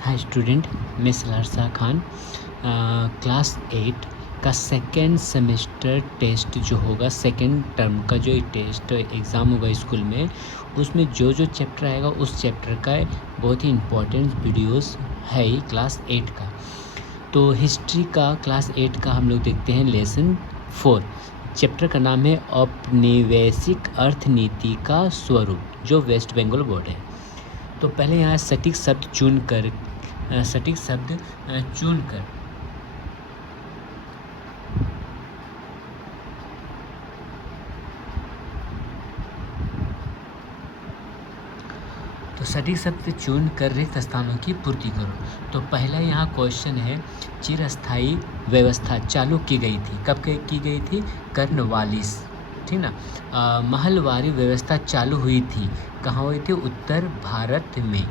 Hi student, मैं Salaar Khan. Class 8 का second semester test जो होगा, सेकेंड टर्म का जो टेस्ट एग्ज़ाम होगा स्कूल में, उसमें जो जो चैप्टर आएगा उस चैप्टर का बहुत ही इम्पोर्टेंट वीडियोस है ही क्लास 8 का। तो हिस्ट्री का क्लास 8 का हम लोग देखते हैं लेसन 4। चैप्टर का नाम है औपनिवेशिक अर्थनीति का स्वरूप, जो वेस्ट बंगाल बोर्ड है। तो पहले यहाँ सटीक शब्द चुन कर रिक्त स्थानों की पूर्ति करो। तो पहला यहाँ क्वेश्चन है, चिरस्थायी व्यवस्था चालू की गई थी। कब की गई थी? कर्नवालिस, ठीक ना। महलवारी व्यवस्था चालू हुई थी। कहाँ हुई थी? उत्तर भारत में।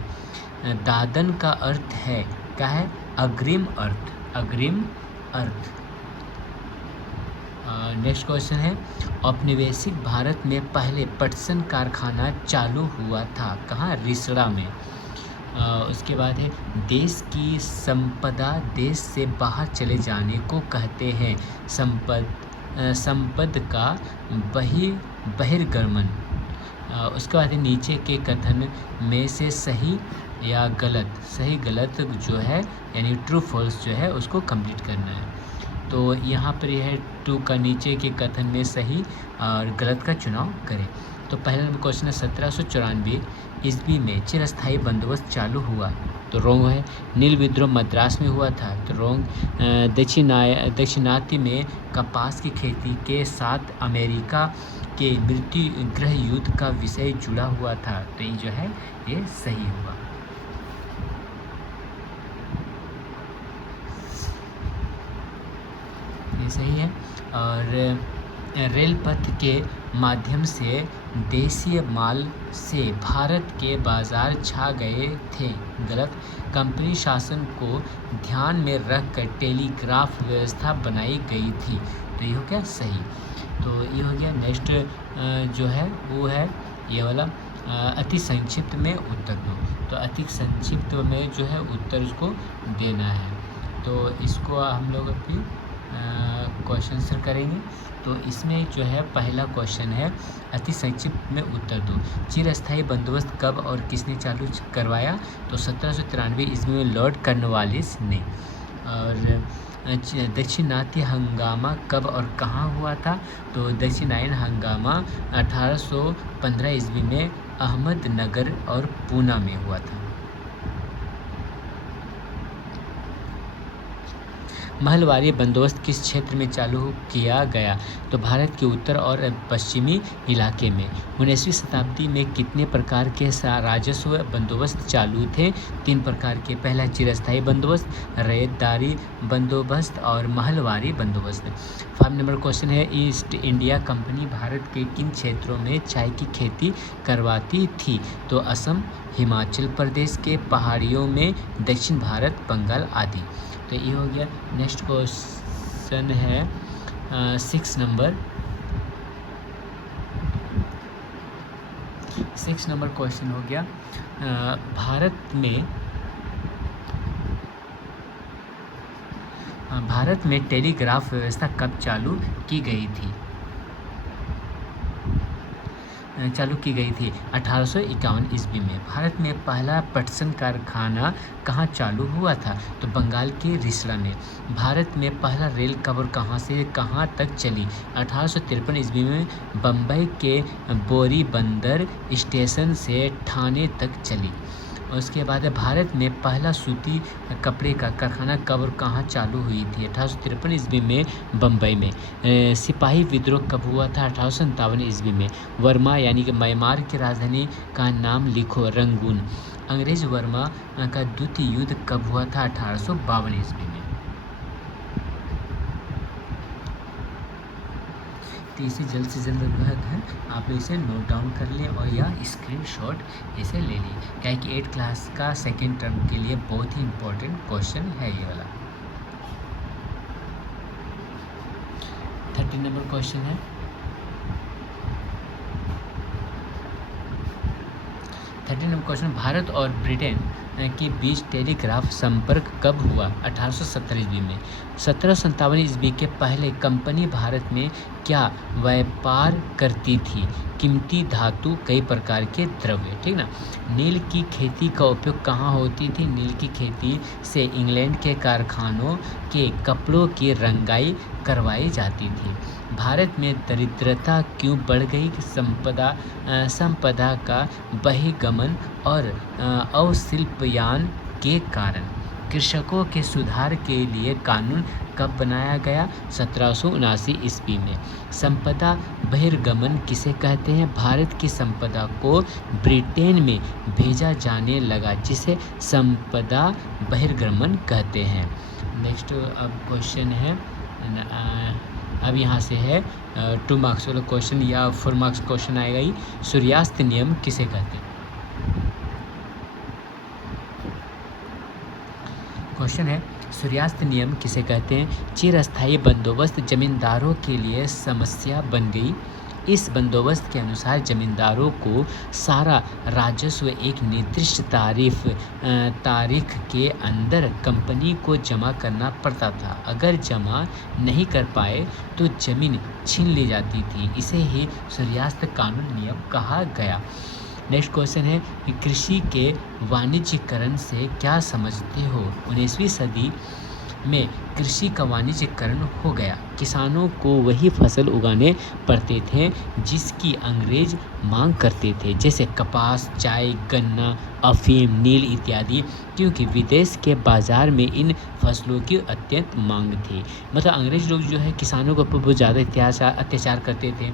दादन का अर्थ है, क्या है? अग्रिम अर्थ। नेक्स्ट क्वेश्चन है, औपनिवेशिक भारत में पहले पटसन कारखाना चालू हुआ था। कहाँ? रिसड़ा में। उसके बाद है, देश की संपदा देश से बाहर चले जाने को कहते हैं। संपद का बहिर्गमन। उसके बाद है, नीचे के कथन में से सही या गलत जो है, यानी ट्रू फॉल्स जो है, उसको कंप्लीट करना है। तो यहाँ पर यह है, टू का नीचे के कथन में सही और गलत का चुनाव करें। तो पहला नंबर क्वेश्चन है, 1794 ईस्वी में चिरस्थायी बंदोबस्त चालू हुआ। तो रॉन्ग है। नील विद्रोह मद्रास में हुआ था। तो रॉन्ग। दक्षिणात्य में कपास की खेती के साथ अमेरिका के मृत्यु गृह युद्ध का विषय जुड़ा हुआ था। तो ये जो है, ये सही हुआ। ये सही है। और रेल पथ के माध्यम से देशीय माल से भारत के बाजार छा गए थे। गलत। कंपनी शासन को ध्यान में रखकर टेलीग्राफ व्यवस्था बनाई गई थी। तो ये हो गया सही। तो ये हो गया। नेक्स्ट जो है वो है ये वाला, अति संक्षिप्त में उत्तर दो। तो अति संक्षिप्त में जो है उत्तर उसको देना है। तो इसको हम लोग अभी क्वेश्चन आंसर करेंगे। तो इसमें जो है पहला क्वेश्चन है, अति संक्षिप्त में उत्तर दो। चिरस्थायी बंदोबस्त कब और किसने चालू करवाया? तो 1793 ईस्वी में लॉर्ड कॉर्नवालिस ने। और दक्षिणात्य हंगामा कब और कहाँ हुआ था? तो दक्षिणायन हंगामा 1815 ईस्वी में अहमदनगर और पूना में हुआ था। महलवारी बंदोबस्त किस क्षेत्र में चालू किया गया? तो भारत के उत्तर और पश्चिमी इलाके में। 19वीं शताब्दी में कितने प्रकार के राजस्व बंदोबस्त चालू थे? 3 प्रकार के। पहला चिरस्थायी बंदोबस्त, रैयतदारी बंदोबस्त और महलवारी बंदोबस्त। 5 नंबर क्वेश्चन है, ईस्ट इंडिया कंपनी भारत के किन क्षेत्रों में चाय की खेती करवाती थी? तो असम, हिमाचल प्रदेश के पहाड़ियों में, दक्षिण भारत, बंगाल आदि। तो ये हो गया। नेक्स्ट क्वेश्चन है 6 नंबर क्वेश्चन हो गया, भारत में टेलीग्राफ व्यवस्था कब चालू की गई थी? 1851 ईस्वी में। भारत में पहला पटसन कारखाना कहाँ चालू हुआ था? तो बंगाल के रिसड़ा में। भारत में पहला रेल कब और कहाँ से कहाँ तक चली? 1853 ईस्वी में बम्बई के बोरी बंदर स्टेशन से ठाणे तक चली। उसके बाद भारत में पहला सूती कपड़े का कारखाना कब और कहाँ चालू हुई थी? 1853 ईस्वी में बम्बई में। सिपाही विद्रोह कब हुआ था? 1857 ईस्वी में। वर्मा यानी कि म्यांमार की राजधानी का नाम लिखो, रंगून। अंग्रेज वर्मा का द्वितीय युद्ध कब हुआ था? 1852 ईस्वी में। तो इसे जल्द से जल्द है आप इसे नोट डाउन कर लें और या स्क्रीनशॉट इसे ले लें, क्या कि 8 क्लास का सेकेंड टर्म के लिए बहुत ही इम्पोर्टेंट क्वेश्चन है ये वाला। 13 नंबर क्वेश्चन है, 30 नंबर क्वेश्चन, भारत और ब्रिटेन के बीच टेलीग्राफ संपर्क कब हुआ? 1870 ईस्वी में। 1757 ईस्वी के पहले कंपनी भारत में क्या व्यापार करती थी? कीमती धातु, कई प्रकार के द्रव्य, ठीक ना। नील की खेती का उपयोग कहाँ होती थी? नील की खेती से इंग्लैंड के कारखानों के कपड़ों की रंगाई करवाई जाती थी। भारत में दरिद्रता क्यों बढ़ गई? संपदा का बहिर्गमन और अवशिल्पयान के कारण। कृषकों के सुधार के लिए कानून कब बनाया गया? 1779 ईस्वी में। संपदा बहिर्गमन किसे कहते हैं? भारत की संपदा को ब्रिटेन में भेजा जाने लगा, जिसे संपदा बहिर्गमन कहते हैं। नेक्स्ट अब क्वेश्चन है, अब यहाँ से है 2 मार्क्स वाला क्वेश्चन या 4 मार्क्स क्वेश्चन आएगा ही। सूर्यास्त नियम किसे कहते हैं? क्वेश्चन है, सूर्यास्त नियम किसे कहते हैं? चिरस्थायी बंदोबस्त जमींदारों के लिए समस्या बन गई। इस बंदोबस्त के अनुसार जमींदारों को सारा राजस्व एक निर्दिष्ट तारीख के अंदर कंपनी को जमा करना पड़ता था। अगर जमा नहीं कर पाए तो जमीन छीन ली जाती थी। इसे ही सूर्यास्त कानून नियम कहा गया। नेक्स्ट क्वेश्चन है कि कृषि के वाणिज्यीकरण से क्या समझते हो? 19वीं सदी में कृषि का वाणिज्यीकरण हो गया। किसानों को वही फसल उगाने पड़ते थे जिसकी अंग्रेज मांग करते थे, जैसे कपास, चाय, गन्ना, अफीम, नील इत्यादि, क्योंकि विदेश के बाजार में इन फसलों की अत्यंत मांग थी। मतलब अंग्रेज लोग जो है किसानों के ऊपर बहुत ज़्यादा अत्याचार करते थे।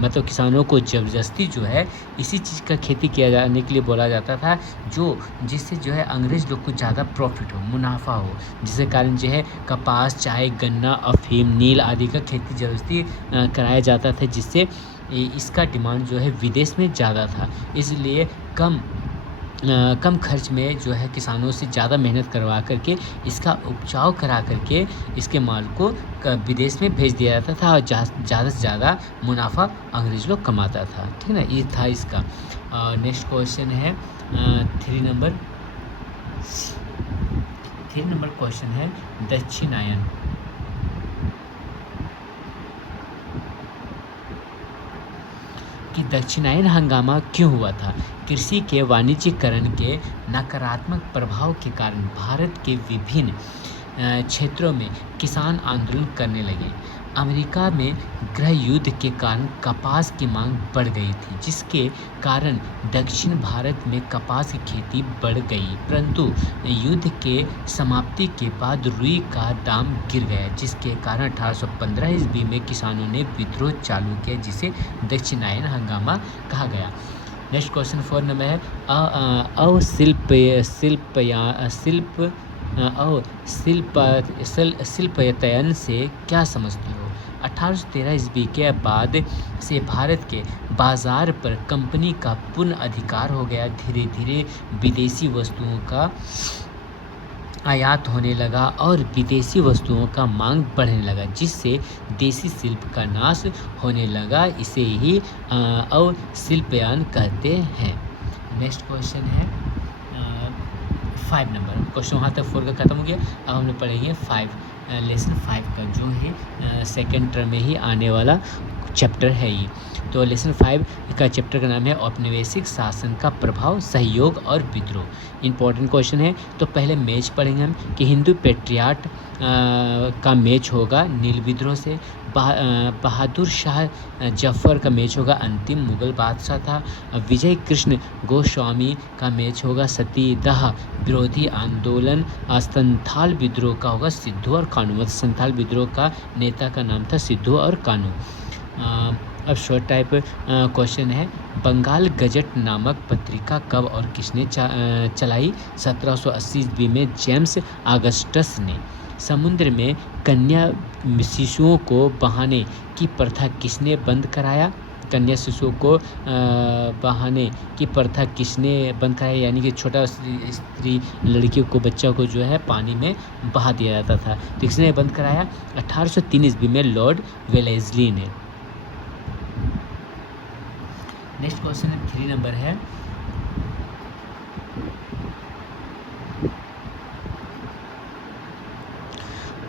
मतलब किसानों को ज़बरदस्ती जो है इसी चीज़ का खेती किया जाने के लिए बोला जाता था, जिससे जो है अंग्रेज लोग को ज़्यादा प्रॉफिट हो, मुनाफा हो, जिसके कारण जो है कपास, चाय, गन्ना, अफीम, नील आदि का खेती ज़बरदस्ती कराया जाता था, जिससे इसका डिमांड जो है विदेश में ज़्यादा था। इसलिए कम खर्च में जो है किसानों से ज़्यादा मेहनत करवा करके इसका उपजाऊ करा करके इसके माल को विदेश में भेज दिया जाता था और ज़्यादा से ज़्यादा मुनाफा अंग्रेज लोग कमाता था, ठीक ना। ये था इसका। नेक्स्ट क्वेश्चन है 3 नंबर क्वेश्चन है दक्षिणायन। कि दक्षिणायन हंगामा क्यों हुआ था? कृषि के वाणिज्यीकरण के नकारात्मक प्रभाव के कारण भारत के विभिन्न क्षेत्रों में किसान आंदोलन करने लगे। अमेरिका में गृह युद्ध के कारण कपास की मांग बढ़ गई थी, जिसके कारण दक्षिण भारत में कपास की खेती बढ़ गई। परंतु युद्ध के समाप्ति के बाद रुई का दाम गिर गया, जिसके कारण 1815 ईस्वी में किसानों ने विद्रोह चालू किया, जिसे दक्षिणायन हंगामा कहा गया। नेक्स्ट क्वेश्चन 4 नंबर है शिल्पायतन से क्या समझते हो? 1813 ईस्वी के बाद से भारत के बाजार पर कंपनी का पूर्ण अधिकार हो गया। धीरे धीरे विदेशी वस्तुओं का आयात होने लगा और विदेशी वस्तुओं का मांग बढ़ने लगा, जिससे देसी शिल्प का नाश होने लगा। इसे ही अवशिल्पयान कहते हैं। नेक्स्ट क्वेश्चन है 5 नंबर क्वेश्चन। वहाँ तक 4 का खत्म हो गया। अब हम लोग पढ़ेंगे 5 लेसन 5 का, जो है सेकेंड टर्म में ही आने वाला चैप्टर है ये। तो लेसन 5 का चैप्टर का नाम है औपनिवेशिक शासन का प्रभाव, सहयोग और विद्रोह। इंपॉर्टेंट क्वेश्चन है। तो पहले मैच पढ़ेंगे हम कि हिंदू पेट्रियाट का मैच होगा नील विद्रोह से। बहादुर शाह जफर का मैच होगा अंतिम मुगल बादशाह था। विजय कृष्ण गोस्वामी का मैच होगा सतीदाह विरोधी आंदोलन। संथाल विद्रोह का होगा सिद्धू और कानू। मतलब संथाल विद्रोह का नेता का नाम था सिद्धू और कानू। अब शॉर्ट टाइप क्वेश्चन है, बंगाल गजट नामक पत्रिका कब और किसने चलाई? 1780 ईस्वी में जेम्स ऑगस्टस ने। समुद्र में कन्या शिशुओं को बहाने की प्रथा किसने बंद कराया? कन्या शिशुओं को बहाने की प्रथा किसने बंद कराया? यानी कि छोटा स्त्री लड़कियों को, बच्चा को जो है पानी में बहा दिया जाता था, तो किसने बंद कराया? 1803 ईस्वी में लॉर्ड वेलेस्ली ने। नेक्स्ट क्वेश्चन 3 नंबर है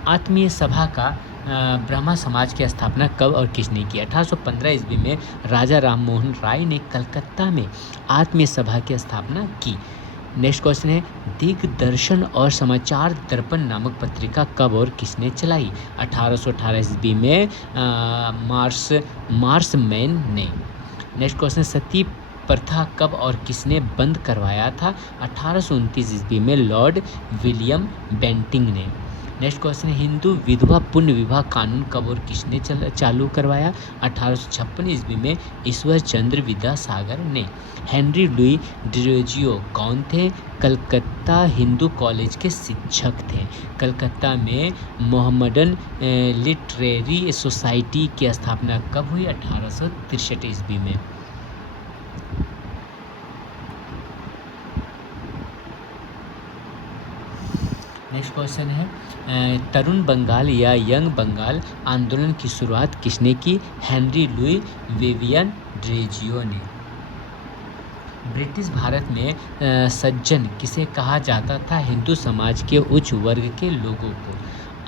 आत्मीय सभा का ब्रह्मा समाज की स्थापना कब और किसने की? 1815 ईस्वी में राजा राम मोहन राय ने कलकत्ता में आत्मीय सभा की स्थापना की। नेक्स्ट क्वेश्चन है, दिग्दर्शन और समाचार दर्पण नामक पत्रिका कब और किसने चलाई? 1818 ईस्वी में मार्समैन ने। नेक्स्ट क्वेश्चन, सती प्रथा कब और किसने बंद करवाया था? 1829 ईस्वी में लॉर्ड विलियम बेंटिंग ने। नेक्स्ट क्वेश्चन, हिंदू विधवा पुण्य विवाह कानून कब और किसने चालू करवाया? 1856 ईस्वी में ईश्वर चंद्र विद्यासागर ने। हेनरी लुई डिरोजियो कौन थे? कलकत्ता हिंदू कॉलेज के शिक्षक थे। कलकत्ता में मोहम्मडन लिटरेरी सोसाइटी की स्थापना कब हुई? 1863 ईस्वी में। नेक्स्ट क्वेश्चन है, तरुण बंगाल या यंग बंगाल आंदोलन की शुरुआत किसने की? हेनरी लुई विवियन डिरोजियो ने। ब्रिटिश भारत में सज्जन किसे कहा जाता था? हिंदू समाज के उच्च वर्ग के लोगों को।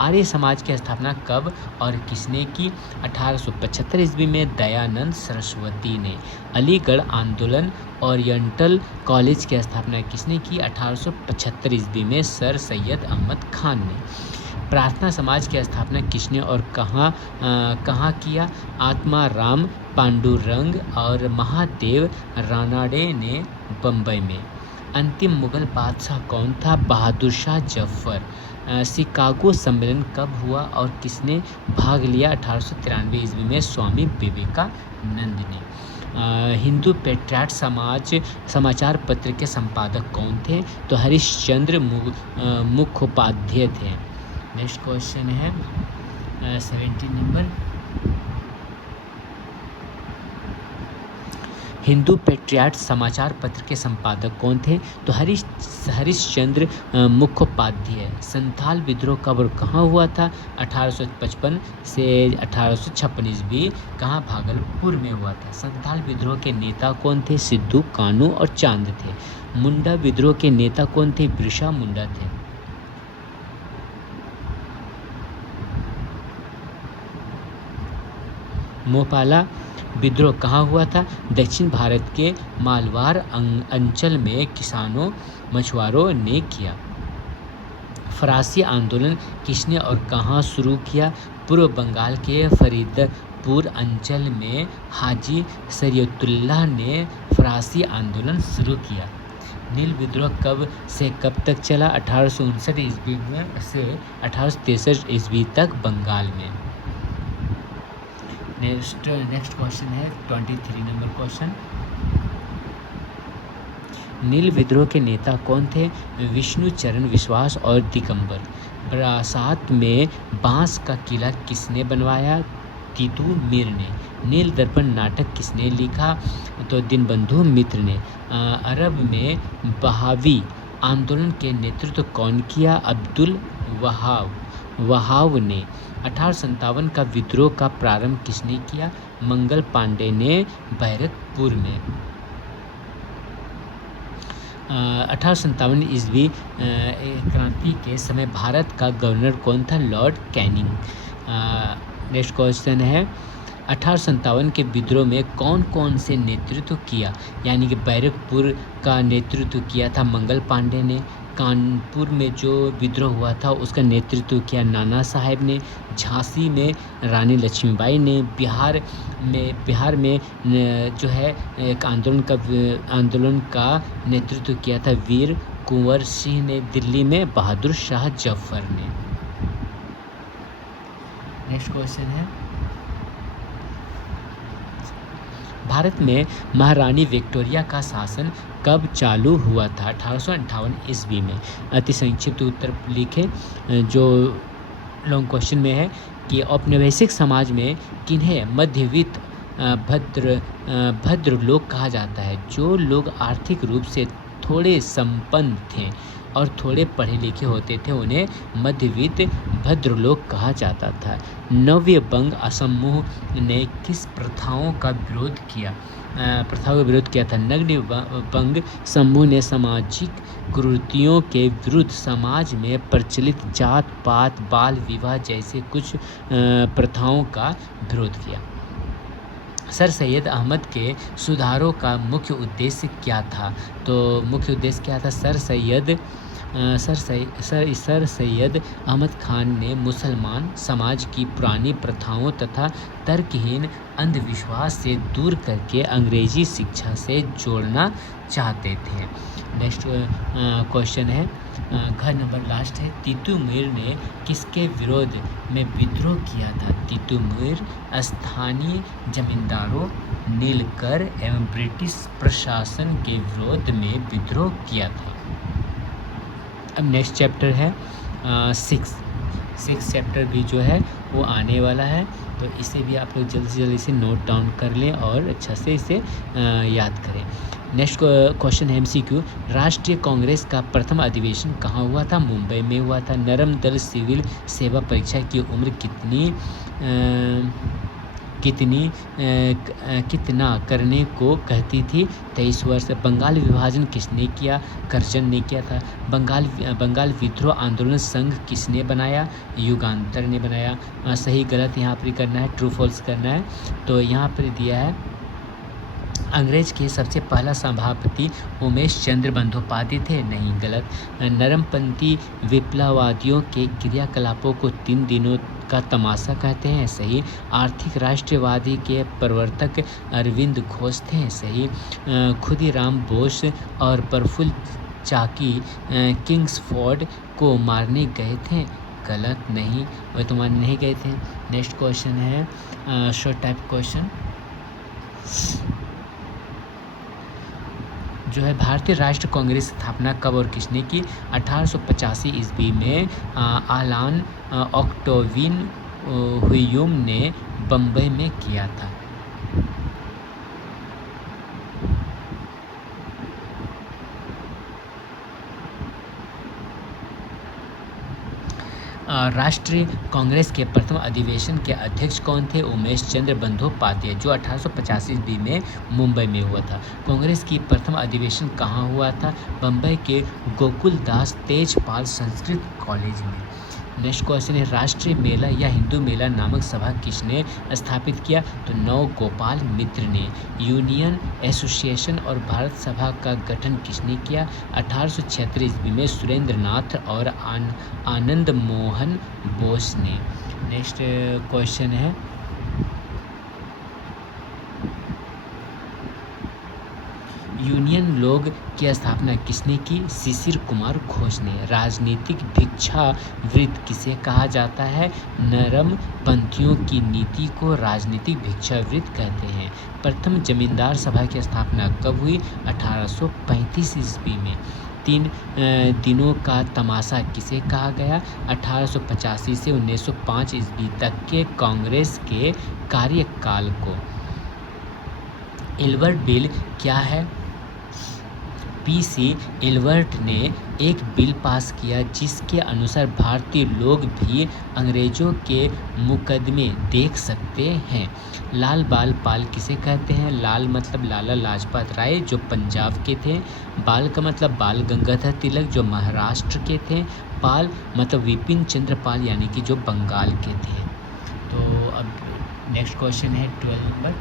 आर्य समाज की स्थापना कब और किसने की? 1875 ईस्वी में दयानंद सरस्वती ने। अलीगढ़ आंदोलन ओरिएंटल कॉलेज की स्थापना किसने की? 1875 ईस्वी में सर सैयद अहमद खान ने। प्रार्थना समाज की स्थापना किसने और कहाँ किया? आत्मा राम पांडुरंग और महादेव रानाडे ने बम्बई में। अंतिम मुगल बादशाह कौन था? बहादुर शाह जफर। शिकागो सम्मेलन कब हुआ और किसने भाग लिया? 1893 ईस्वी में स्वामी विवेकानंद ने। हिंदू पेट्रियाट समाचार पत्र के संपादक कौन थे? तो हरिश्चंद्र मुखोपाध्याय थे। नेक्स्ट क्वेश्चन है 17 नंबर, हिंदू पेट्रियाट समाचार पत्र के संपादक कौन थे? तो हरिश्चंद्र मुखोपाध्याय। संथाल विद्रोह कब और कहाँ हुआ था? 1855 से 1856 ईस्वी। कहाँ? भागलपुर में हुआ था। संथाल विद्रोह के नेता कौन थे? सिद्धू कानू और चांद थे। मुंडा विद्रोह के नेता कौन थे? बिरसा मुंडा थे। मोपाला विद्रोह कहाँ हुआ था? दक्षिण भारत के मालवार अंचल में किसानों मछुआरों ने किया। फरासी आंदोलन किसने और कहाँ शुरू किया? पूर्व बंगाल के फरीदपुर अंचल में हाजी शरीयतुल्लाह ने फरासी आंदोलन शुरू किया। नील विद्रोह कब से कब तक चला? 1859 ईस्वी में से 1863 ईस्वी तक बंगाल में। नेक्स्ट क्वेश्चन है 23 नंबर क्वेश्चन, नील विद्रोह के नेता कौन थे? विष्णु चरण विश्वास और दिगंबर। बरासात में बांस का किला किसने बनवाया? तीतू मीर ने। नील दर्पण नाटक किसने लिखा? तो दीनबंधु मित्र ने। अरब में बहावी आंदोलन के नेतृत्व कौन किया? अब्दुल वहाब ने। 1857 का विद्रोह का प्रारंभ किसने किया? मंगल पांडे ने बैरकपुर में। 1857 ईस्वी क्रांति के समय भारत का गवर्नर कौन था? Lord Canning. नेक्स्ट क्वेश्चन है 1857 के विद्रोह में कौन कौन से नेतृत्व किया? यानी कि बैरकपुर का नेतृत्व किया था मंगल पांडे ने। कानपुर में जो विद्रोह हुआ था उसका नेतृत्व किया नाना साहेब ने। झांसी में रानी लक्ष्मीबाई ने। बिहार में जो है एक आंदोलन का नेतृत्व किया था वीर कुंवर सिंह ने। दिल्ली में बहादुर शाह जफर ने। नेक्स्ट क्वेश्चन है, भारत में महारानी विक्टोरिया का शासन कब चालू हुआ था? 1858 ईस्वी में। अति संक्षिप्त उत्तर लिखे। जो लॉन्ग क्वेश्चन में है कि औपनिवेशिक समाज में किन्हें मध्यवित्त भद्र लोग कहा जाता है? जो लोग आर्थिक रूप से थोड़े संपन्न थे और थोड़े पढ़े लिखे होते थे उन्हें मध्यवित्त भद्र लोग कहा जाता था। नव्य बंग असमूह ने किस प्रथाओं का विरोध किया? प्रथाओं का विरोध किया था। नग्न बंग समूह ने सामाजिक कुरीतियों के विरुद्ध समाज में प्रचलित जात पात बाल विवाह जैसे कुछ प्रथाओं का विरोध किया। सर सैयद अहमद के सुधारों का मुख्य उद्देश्य क्या था? तो मुख्य उद्देश्य क्या था? सर सैयद अहमद खान ने मुसलमान समाज की पुरानी प्रथाओं तथा तर्कहीन अंधविश्वास से दूर करके अंग्रेजी शिक्षा से जोड़ना चाहते थे। नेक्स्ट क्वेश्चन है, घ नंबर लास्ट है, तीतुमीर ने किसके विरोध में विद्रोह किया था? तीतुमीर स्थानीय जमींदारों, नीलकर एवं ब्रिटिश प्रशासन के विरोध में विद्रोह किया था। अब नेक्स्ट चैप्टर है सिक्स चैप्टर भी जो है वो आने वाला है, तो इसे भी आप लोग जल्दी से जल्दी से नोट डाउन कर लें और अच्छा से इसे याद करें। नेक्स्ट क्वेश्चन है MCQ, राष्ट्रीय कांग्रेस का प्रथम अधिवेशन कहाँ हुआ था? मुंबई में हुआ था। नरम दल सिविल सेवा परीक्षा की उम्र कितना करने को कहती थी? 23 वर्ष। बंगाल विभाजन किसने किया? करजन ने किया था। बंगाल विद्रोह आंदोलन संघ किसने बनाया? युगांतर ने बनाया। सही गलत यहाँ पर करना है, ट्रू फॉल्स करना है। तो यहाँ पर दिया है अंग्रेज के सबसे पहला सभापति उमेश चंद्र बंदोपाध्याय थे। नहीं, गलत। नरमपंथी विप्लववादियों के क्रियाकलापों को 3 दिनों का तमाशा कहते हैं। सही। आर्थिक राष्ट्रवादी के प्रवर्तक अरविंद घोष थे। सही। खुदीराम बोस और प्रफुल्ल चाकी किंग्सफोर्ड को मारने गए थे। गलत। नहीं, वह तो मारने नहीं गए थे। नेक्स्ट क्वेश्चन है शॉर्ट टाइप क्वेश्चन जो है, भारतीय राष्ट्र कांग्रेस स्थापना कब और किसने की? 1885 ईस्वी में आलान ऑक्टेवियन ह्यूम ने बम्बई में किया था। राष्ट्रीय कांग्रेस के प्रथम अधिवेशन के अध्यक्ष कौन थे? उमेश चंद्र बंदोपाध्याय, जो 1885 ईस्वी में मुंबई में हुआ था। कांग्रेस की प्रथम अधिवेशन कहाँ हुआ था? बम्बई के गोकुलदास तेजपाल संस्कृत कॉलेज में। नेक्स्ट क्वेश्चन है, राष्ट्रीय मेला या हिंदू मेला नामक सभा किसने स्थापित किया? तो नव गोपाल मित्र ने। यूनियन एसोसिएशन और भारत सभा का गठन किसने किया? 1876 ईस्वी में सुरेंद्र नाथ और आनंद मोहन बोस ने। नेक्स्ट क्वेश्चन है, यूनियन लोग की स्थापना किसने की? शिशिर कुमार घोष ने। राजनीतिक भिक्षावृत्ति किसे कहा जाता है? नरम पंथियों की नीति को राजनीतिक भिक्षावृत्ति कहते हैं। प्रथम जमींदार सभा की स्थापना कब हुई? 1835 ईस्वी में। 3 दिनों का तमाशा किसे कहा गया? 1885 से 1905 ईस्वी तक के कांग्रेस के कार्यकाल को। एल्बर्ट बिल क्या है? PC एल्बर्ट ने एक बिल पास किया जिसके अनुसार भारतीय लोग भी अंग्रेजों के मुकदमे देख सकते हैं। लाल बाल पाल किसे कहते हैं? लाल मतलब लाला लाजपत राय जो पंजाब के थे। बाल का मतलब बाल गंगाधर तिलक जो महाराष्ट्र के थे। पाल मतलब विपिन चंद्र पाल यानी कि जो बंगाल के थे। तो अब नेक्स्ट क्वेश्चन है 12 नंबर,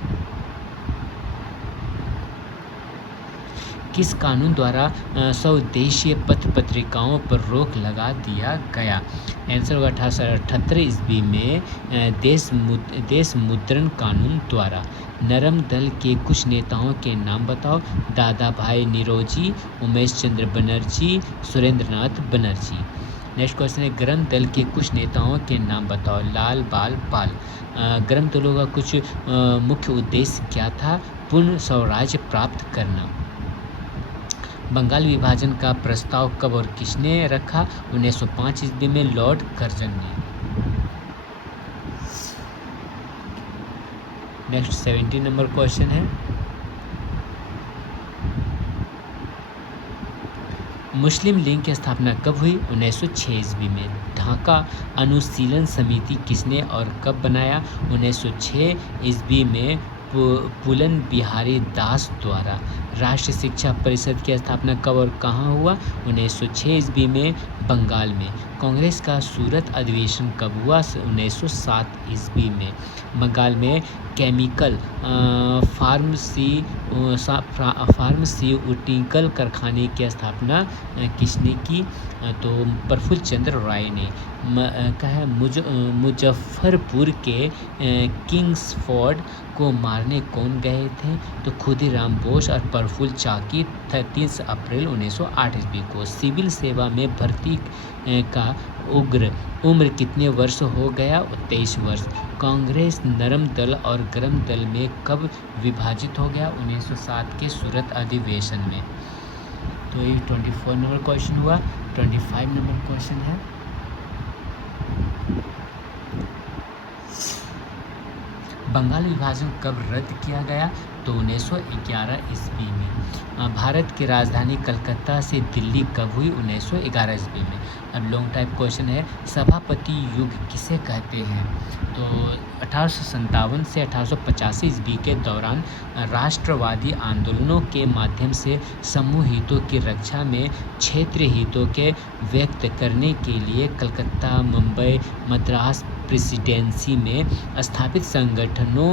किस कानून द्वारा स्वदेशीय पत्र पत्रिकाओं पर रोक लगा दिया गया? आंसर होगा 1878 ईस्वी में देश मुद्रण कानून द्वारा। नरम दल के कुछ नेताओं के नाम बताओ। दादा भाई निरोजी, उमेश चंद्र बनर्जी, सुरेंद्रनाथ बनर्जी। नेक्स्ट क्वेश्चन है, गरम दल के कुछ नेताओं के नाम बताओ। लाल बाल पाल। गरम दलों का कुछ मुख्य उद्देश्य क्या था? पूर्ण स्वराज्य प्राप्त करना। बंगाल विभाजन का प्रस्ताव कब और किसने रखा? 1905 ईस्वी में लॉर्ड कर्जन ने। नेक्स्ट 17 नंबर क्वेश्चन है, मुस्लिम लीग की स्थापना कब हुई? 1906 ईस्वी में। ढाका अनुशीलन समिति किसने और कब बनाया? 1906 ईस्वी में पुलन बिहारी दास द्वारा। राष्ट्रीय शिक्षा परिषद की स्थापना कब और कहाँ हुआ? 1906 ईस्वी में बंगाल में। कांग्रेस का सूरत अधिवेशन कब हुआ? 1907 ईस्वी में। बंगाल में केमिकल फार्मास्यूटिकल कारखाने की स्थापना किसने की? तो प्रफुल्ल चंद्र राय ने। कहा मुजफ्फरपुर के किंग्सफोर्ड को मारने कौन गए थे? तो खुदीराम बोस और प्रफुल्ल चाकी 30 अप्रैल 1908 ईस्वी को। सिविल सेवा में भर्ती का उम्र कितने वर्ष हो गया? 23 वर्ष। कांग्रेस नरम दल और गरम दल में कब विभाजित हो गया? 1907 के सूरत अधिवेशन में। तो ये 24 नंबर क्वेश्चन हुआ। 25 नंबर क्वेश्चन है, बंगाल विभाजन कब रद्द किया गया? तो 1911 ईस्वी में। भारत की राजधानी कलकत्ता से दिल्ली कब हुई? 1911 ईस्वी में। अब लॉन्ग टाइप क्वेश्चन है, सभापति युग किसे कहते हैं? तो 1857 से 1885 ईस्वी के दौरान राष्ट्रवादी आंदोलनों के माध्यम से समूह हितों की रक्षा में क्षेत्रीय हितों के व्यक्त करने के लिए कलकत्ता, मुंबई, मद्रास प्रेसिडेंसी में स्थापित संगठनों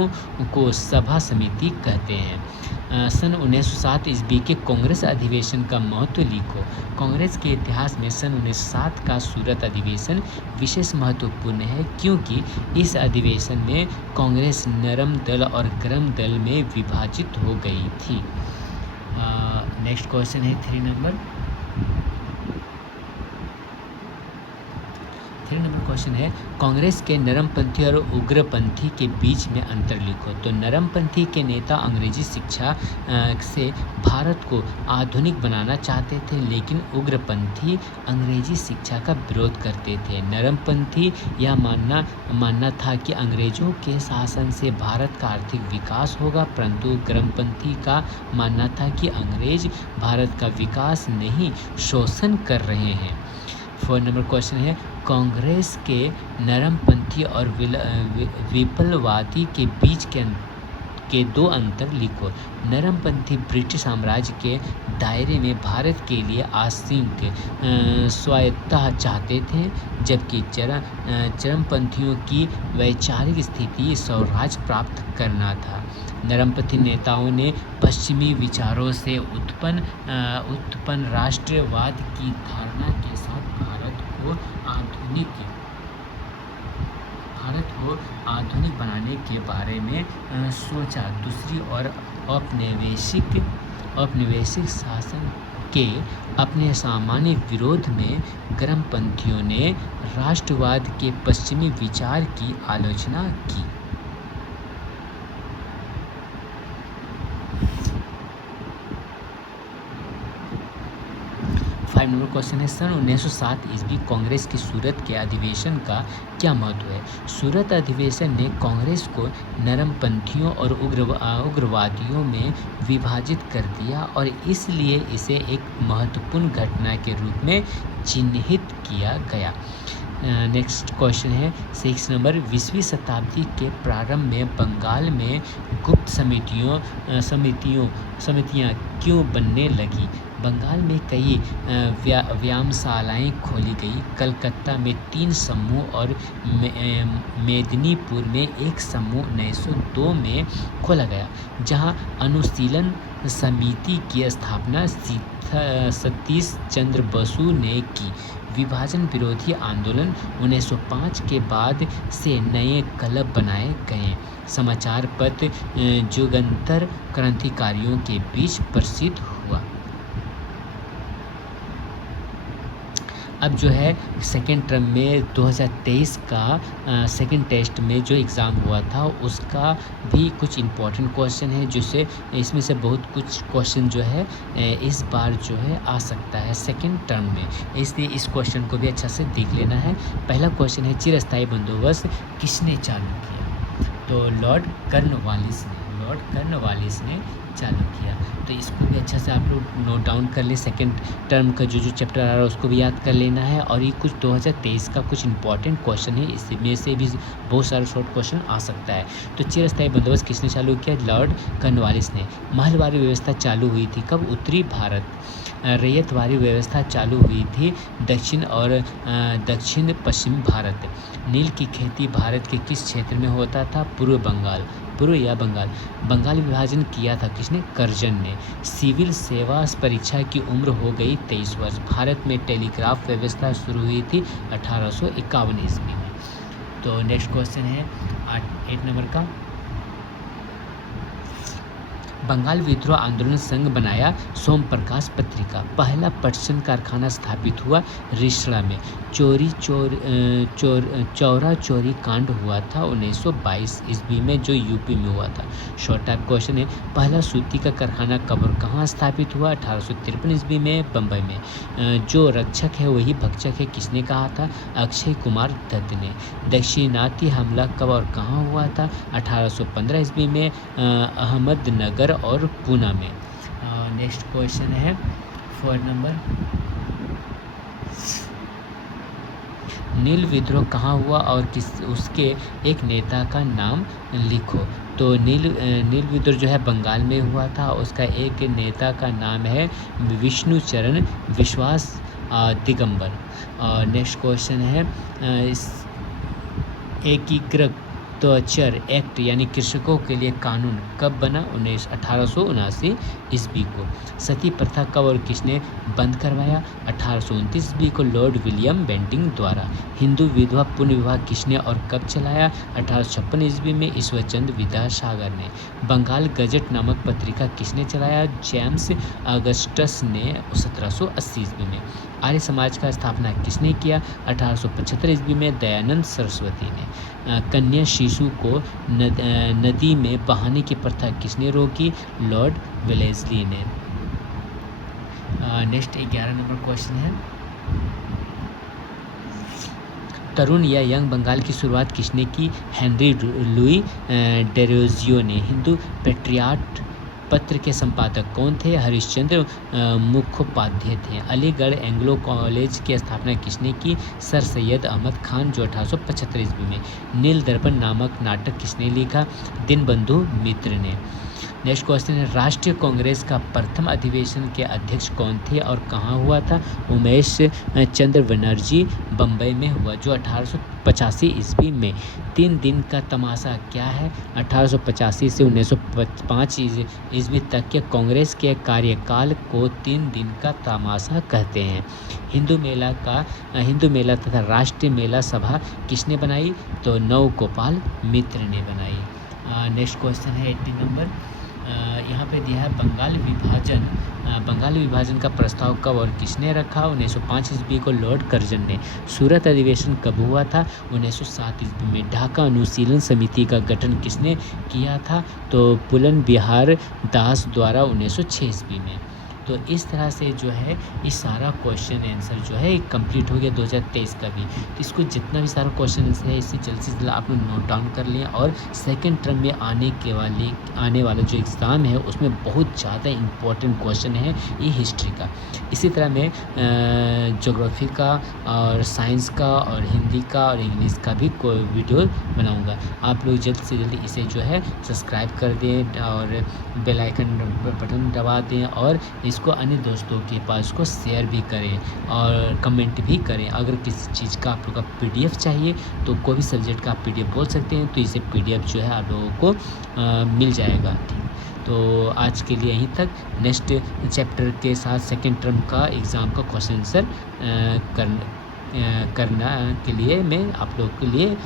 को सभा समिति कहते हैं। सन 1907 ईस्वी के कांग्रेस अधिवेशन का महत्व लिखो। कांग्रेस के इतिहास में सन 1907 का सूरत अधिवेशन विशेष महत्वपूर्ण है क्योंकि इस अधिवेशन में कांग्रेस नरम दल और गरम दल में विभाजित हो गई थी। नेक्स्ट क्वेश्चन है 3 नंबर क्वेश्चन है, कांग्रेस के नरमपंथी और उग्रपंथी के बीच में अंतर लिखो। तो नरमपंथी के नेता अंग्रेजी शिक्षा से भारत को आधुनिक बनाना चाहते थे, लेकिन उग्रपंथी अंग्रेजी शिक्षा का विरोध करते थे। नरमपंथी यह मानना था कि अंग्रेजों के शासन से भारत का आर्थिक विकास होगा, परंतु उग्रपंथी का मानना था कि अंग्रेज भारत का विकास नहीं शोषण कर रहे हैं। 4 नंबर क्वेश्चन है, कांग्रेस के नरमपंथी और विप्लववादी के बीच के दो अंतर लिखो। नरमपंथी ब्रिटिश साम्राज्य के दायरे में भारत के लिए आंशिक स्वायत्तता चाहते थे, जबकि चरमपंथियों की वैचारिक स्थिति स्वराज प्राप्त करना था। नरमपंथी नेताओं ने पश्चिमी विचारों से उत्पन्न राष्ट्रवाद की धारणा के साथ भारत को आधुनिक बनाने के बारे में सोचा। दूसरी ओर औपनिवेशिक शासन के अपने सामान्य विरोध में गरमपंथियों ने राष्ट्रवाद के पश्चिमी विचार की आलोचना की। 5 नंबर क्वेश्चन है, सन 1907 ईस्वी कांग्रेस की सूरत के अधिवेशन का क्या महत्व है? सूरत अधिवेशन ने कांग्रेस को नरमपंथियों और उग्रवादियों में विभाजित कर दिया और इसलिए इसे एक महत्वपूर्ण घटना के रूप में चिन्हित किया गया। नेक्स्ट क्वेश्चन है 6 नंबर, 20वीं शताब्दी के प्रारंभ में बंगाल में गुप्त समितियां क्यों बनने लगी? बंगाल में कई व्यायामशालाएं खोली गई। कलकत्ता में 3 समूह और मेदिनीपुर में एक समूह 1902 में खोला गया, जहां अनुशीलन समिति की स्थापना सतीश चंद्र बसु ने की। विभाजन विरोधी आंदोलन 1905 के बाद से नए क्लब बनाए गए। समाचार पत्र जुगंतर क्रांतिकारियों के बीच प्रसिद्ध हुआ। अब जो है सेकेंड टर्म में 2023 का सेकेंड टेस्ट में जो एग्ज़ाम हुआ था उसका भी कुछ इम्पोर्टेंट क्वेश्चन है, जिससे इसमें से बहुत कुछ क्वेश्चन जो है इस बार जो है आ सकता है सेकेंड टर्म में, इसलिए इस क्वेश्चन को भी अच्छा से देख लेना है। पहला क्वेश्चन है, चिरस्थायी बंदोबस्त किसने चालू किया? तो लॉर्ड कॉर्नवालिस ने। लॉर्ड कॉर्नवालिस ने चालू किया। तो इसको भी अच्छा से आप लोग नोट डाउन कर ले, सेकेंड टर्म का जो चैप्टर आ रहा है उसको भी याद कर लेना है। और ये कुछ 2023 का कुछ इंपॉर्टेंट क्वेश्चन है, इसमें से भी बहुत सारे शॉर्ट क्वेश्चन आ सकता है। तो चिरस्थायी बंदोबस्त किसने चालू किया? लॉर्ड कॉर्नवालिस ने। महलवारी व्यवस्था चालू हुई थी कब? उत्तरी भारत। रैयतवारी व्यवस्था चालू हुई थी दक्षिण और दक्षिण पश्चिम भारत। नील की खेती भारत के किस क्षेत्र में होता था? पूर्व बंगाल, पूर्व या बंगाल। बंगाल विभाजन किया था किसने? कर्जन ने। सिविल सेवा परीक्षा की उम्र हो गई 23 वर्ष। भारत में टेलीग्राफ व्यवस्था शुरू हुई थी 1851 ईस्वी में। तो नेक्स्ट क्वेश्चन है 8 नंबर का। बंगाल विद्रोह आंदोलन संघ बनाया सोम प्रकाश पत्रिका। पहला पटसन कारखाना स्थापित हुआ रिसड़ा में। चौरा चोरी कांड हुआ था 1922 ईस्वी में, जो यूपी में हुआ था। शॉर्ट टाइप क्वेश्चन है। पहला सूती का कारखाना कब और कहाँ स्थापित हुआ? 1853 ईस्वी में, बम्बई में। जो रक्षक है वही भक्षक है, किसने कहा था? अक्षय कुमार दत्त ने। दक्षिणाती हमला कब और कहाँ हुआ था? 1815 ईस्वी में, अहमदनगर और पूना में। नेक्स्ट क्वेश्चन है 4 नंबर। नील विद्रोह कहाँ हुआ और उसके एक नेता का नाम लिखो। तो नील विद्रोह जो है बंगाल में हुआ था, उसका एक नेता का नाम है विष्णुचरण विश्वास दिगंबर। नेक्स्ट क्वेश्चन है एकीकृत त्वचर एक्ट यानी कृषकों के लिए कानून कब बना? 1879 ईस्वी को। सती प्रथा कब और किसने बंद करवाया? 1829 ईस्वी को लॉर्ड विलियम बेंटिंक द्वारा। हिंदू विधवा पुनर्विवाह किसने और कब चलाया? 1856 ईस्वी में, ईश्वरचंद्र विद्यासागर ने। बंगाल गजट नामक पत्रिका किसने चलाया? जेम्स अगस्टस ने 1780 ईस्वी में। आर्य समाज का स्थापना किसने किया? 1875 ईस्वी में, दयानंद सरस्वती ने। कन्या शिशु को नदी में बहाने की प्रथा किसने रोकी? लॉर्ड वेलेस्ली ने। नेक्स्ट 11 नंबर क्वेश्चन है। तरुण या यंग बंगाल की शुरुआत किसने की? हेनरी लुई डेरोजियो ने। हिंदू पेट्रियाट पत्र के संपादक कौन थे? हरिश्चंद्र मुखोपाध्याय थे। अलीगढ़ एंग्लो कॉलेज की स्थापना किसने की? सर सैयद अहमद खान, जो 1875 ईस्वी में। नील दर्पण नामक नाटक किसने लिखा? दीनबंधु मित्र ने। नेक्स्ट क्वेश्चन है। राष्ट्रीय कांग्रेस का प्रथम अधिवेशन के अध्यक्ष कौन थे और कहाँ हुआ था? उमेश चंद्र बनर्जी, बम्बई में हुआ, जो 1885 ईस्वी में। 3 दिन का तमाशा क्या है? 1885 से 1905 ईस्वी तक के कांग्रेस के कार्यकाल को 3 दिन का तमाशा कहते हैं। हिंदू मेला तथा राष्ट्रीय मेला सभा किसने बनाई? तो नवगोपाल मित्र ने बनाई। नेक्स्ट क्वेश्चन है 80 नंबर। यहाँ पे दिया है बंगाल विभाजन का प्रस्ताव कब और किसने रखा? 1905 ईस्वी को लॉर्ड कर्जन ने। सूरत अधिवेशन कब हुआ था? 1907 ईस्वी में। ढाका अनुशीलन समिति का गठन किसने किया था? तो पुलन बिहार दास द्वारा 1906 ईस्वी में। तो इस तरह से जो है ये सारा क्वेश्चन आंसर जो है कंप्लीट हो गया 2023 का भी। तो इसको जितना भी सारा क्वेश्चन आंसर है इससे जल्द से जल्द आप लोग नोट डाउन कर लें। और सेकंड टर्म में आने वाला जो एग्ज़ाम है उसमें बहुत ज़्यादा इम्पोर्टेंट क्वेश्चन है ये हिस्ट्री का। इसी तरह मैं ज्योग्राफी का और साइंस का और हिंदी का और इंग्लिश का भी कोई वीडियो बनाऊँगा। आप लोग जल्द से जल्द इसे जो है सब्सक्राइब कर दें और बेल आइकन बटन दबा दें और इसको अन्य दोस्तों के पास को शेयर भी करें और कमेंट भी करें। अगर किसी चीज़ का आप लोग का पीडीएफ चाहिए तो कोई भी सब्जेक्ट का आप पीडीएफ बोल सकते हैं, तो इसे पीडीएफ जो है आप लोगों को मिल जाएगा। ठीक, तो आज के लिए यहीं तक। नेक्स्ट चैप्टर के साथ सेकेंड टर्म का एग्ज़ाम का क्वेश्चन आंसर करना के लिए मैं आप लोग के लिए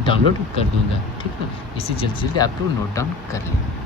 डाउनलोड कर दूंगा। ठीक है, इसे जल्दी जल्दी आप लोग नोट डाउन कर लें।